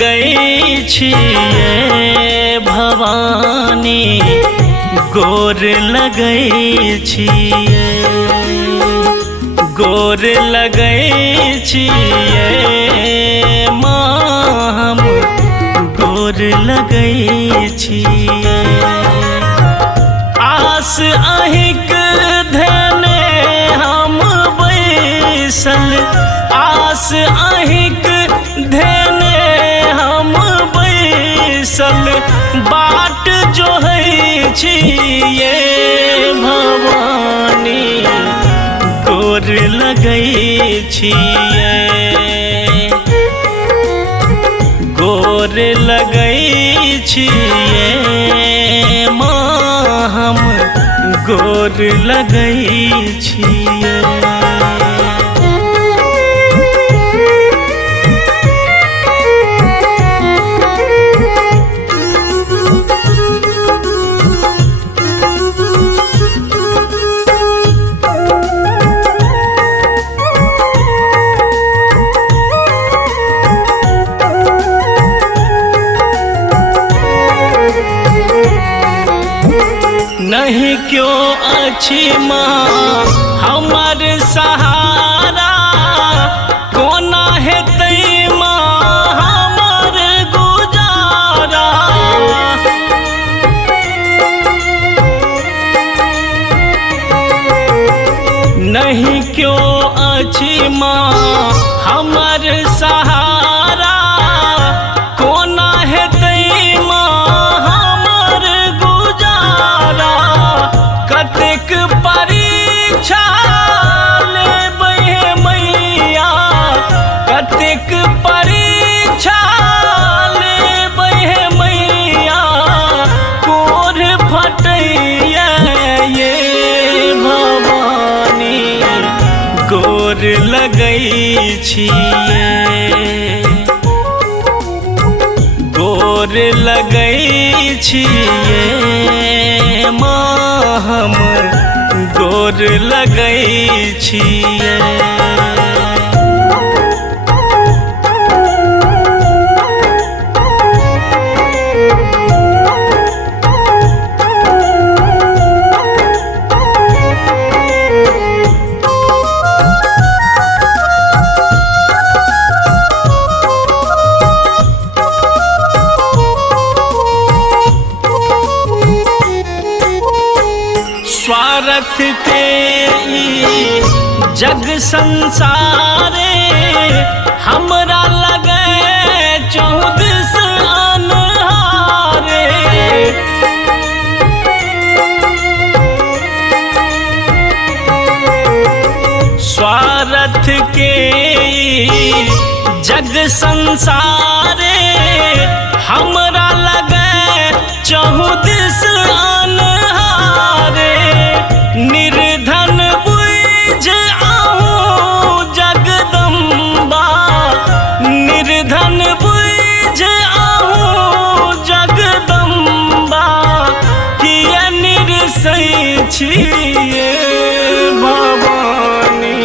लगै छियै भवानी, गोर लगै छियै, गोर लगै छियै माँ हम गोर लगै छियै। आस अहिक धने हम बैसल, आस अहिक धने हम बैसल, बाट जोहै छियै भवानी, गोर लगै छियै, गोर लगै छियै माँ हम गोर लगै छियै। नहीं क्यों अच्छी माँ हमर सहारा, कोना हेतै माँ हमर गुजारा। नहीं क्यों अच्छी माँ हमर सहारा, कोना हेतै कतेक परीक्षा लेबै मैया, कतेक परीक्षा लेबै मैया, कोर फटैया ये भवानी, गोर लगै छियै, गोर लगै छियै माँ हम गोर लगै छियै। स्वार्थ के जग संसारे, हमरा लगे चौदिस अनहारे। स्वार्थ के जग संसारे, हमरा लगे चौदिस अनहारे। निर्धन बुझ आहूँ जगदम्बा, निर्धन बुझ आहूँ जगदम्बा, किया निरसै छियै भवानी,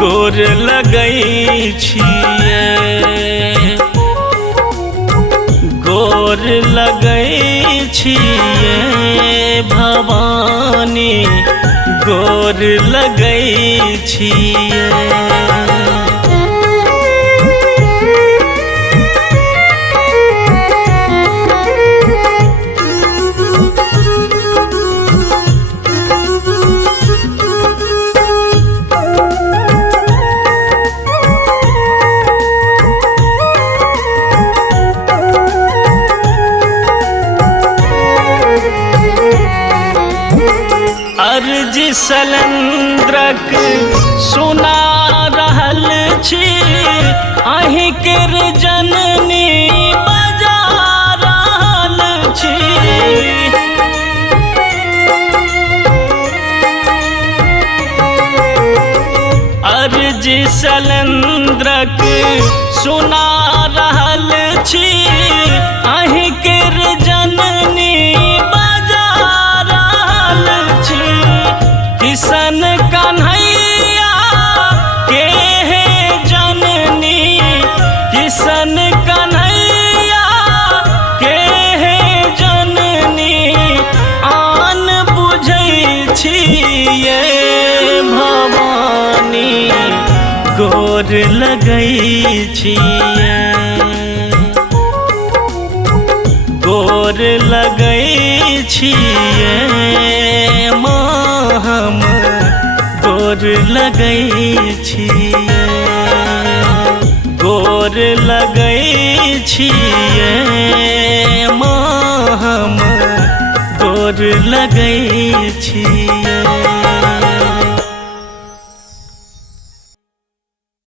गोर लगै छियै, गोर लगै छियै भवानी, गोर लगै छियै। अर्ज सलंद्रक सुना रहल छी, अहीं केर जननी बजा रहल छी। अर्ज सलंद्रक सुना रहल छी, अहीं केर जननी बजा रहल छी। किशन कन्हैया के है जननी, किशन कन्हैया के हे जननी आन बुझै छियै भवानी गोर लगै छियै गोर लगै छियै माँ हम गोर लगै छियै गोर लगै छियै माँ हम गोर लगै छियै।